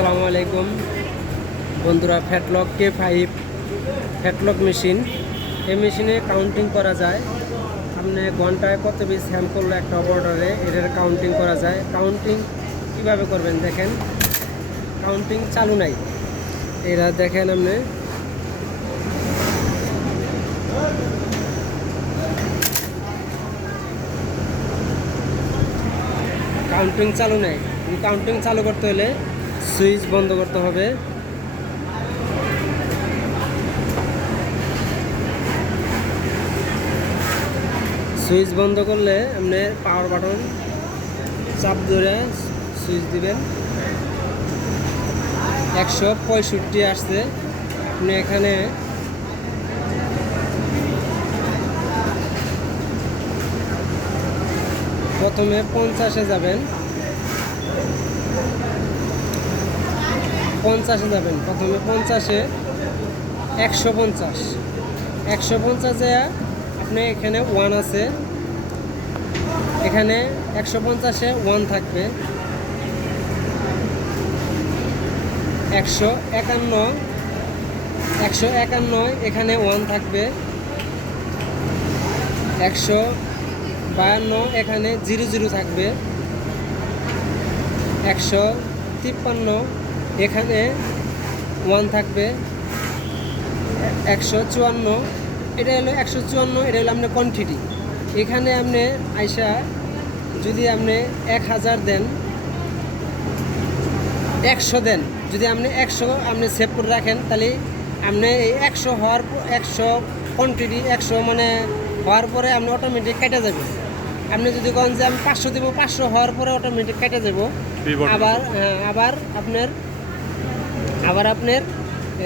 আসসালামু আলাইকুম বন্ধুরা। ফ্যাটলক K5 ফ্যাটলক মেশিন, এই মেশিনে কাউন্টিং করা যায়। আপনি ঘন্টায় কত পিস হ্যাম করলে একটা অর্ডারে এটার কাউন্টিং করা যায়। কাউন্টিং কিভাবে করবেন দেখেন, কাউন্টিং চালু নাই। এরা দেখেন আপনি কাউন্টিং চালু নাই। কাউন্টিং চালু করতে হলে সুইচ বন্ধ করতে হবে। সুইচ বন্ধ করলে আপনি পাওয়ার বাটন চাপ ধরে সুইচ দিবেন। 165 আসছে। আপনি এখানে প্রথমে 50-এ যাবেন, 50-এ যাবেন। প্রথমে 50-এ 150 আপনি এখানে 1 আছে, এখানে 150-এ 1 থাকবে। 151 এখানে 1 থাকবে। 152 এখানে 00 থাকবে। 153 এখানে 1 থাকবে। 154 এটা হলো 154, এটা হলো আপনার কোয়ান্টিটি। এখানে আপনি আইসা যদি আপনি 1000 দেন, 100 দেন, যদি আপনি 100 আপনি সেভ করে রাখেন, তাহলে আপনি এই 100 হওয়ার 100 কোয়ান্টিটি 100 মানে হওয়ার পরে আপনি অটোমেটিক কেটে যাবে। আপনি যদি কন যে আমি 500 দেবো, 500 হওয়ার পরে অটোমেটিক কেটে যাব। আবার আপনার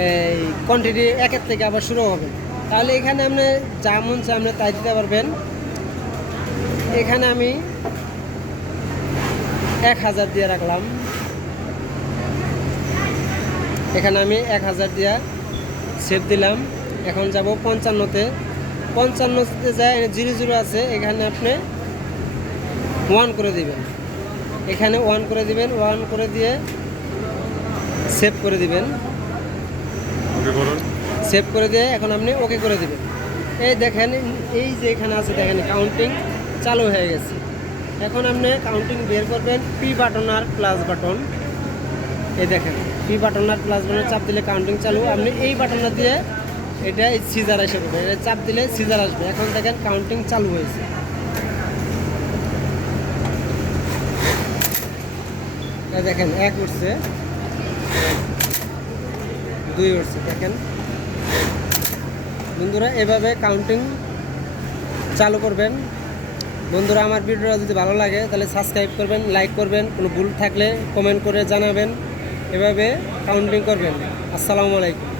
এই কোয়ান্টিটি 1-এর থেকে আবার শুরু হবে। তাহলে এখানে আপনি যা মন চায় আপনি তাই দিতে পারবেন। এখানে আমি 1000 দিয়ে রাখলাম। এখানে আমি 1000 দিয়ে সেভ দিলাম। এখন যাব 55-তে। 55-তে যায় 00 আছে, এখানে আপনি 1 করে দিবেন। এখানে 1 করে দিবেন। 1 করে দিয়ে সেভ করে দিবেন। সেভ করে দিয়ে এখন আপনি ওকে করে দিবেন। এই দেখেন, এই যে এখানে আছে দেখেন কাউন্টিং চালু হয়ে গেছে। এখন আপনি কাউন্টিং বের করবেন পি বাটন আর প্লাস বাটন। এই দেখেন পি বাটন আর প্লাস বাটন চাপ দিলে কাউন্টিং চালু। আপনি এই বাটনটা দিয়ে এটা সিজার এসে পড়বে, এটা চাপ দিলে সিজার আসবে। এখন দেখেন কাউন্টিং চালু হয়েছে। দেখেন 1 উঠছে, 2 উঠছে। দেখেন বন্ধুরা, এভাবে কাউন্টিং চালু করবেন। বন্ধুরা, আমার ভিডিওটা যদি ভালো লাগে তাহলে সাবস্ক্রাইব করবেন, লাইক করবেন, কোনো ভুল থাকলে কমেন্ট করে জানাবেন। এভাবে কাউন্টিং করবেন। আসসালামু আলাইকুম।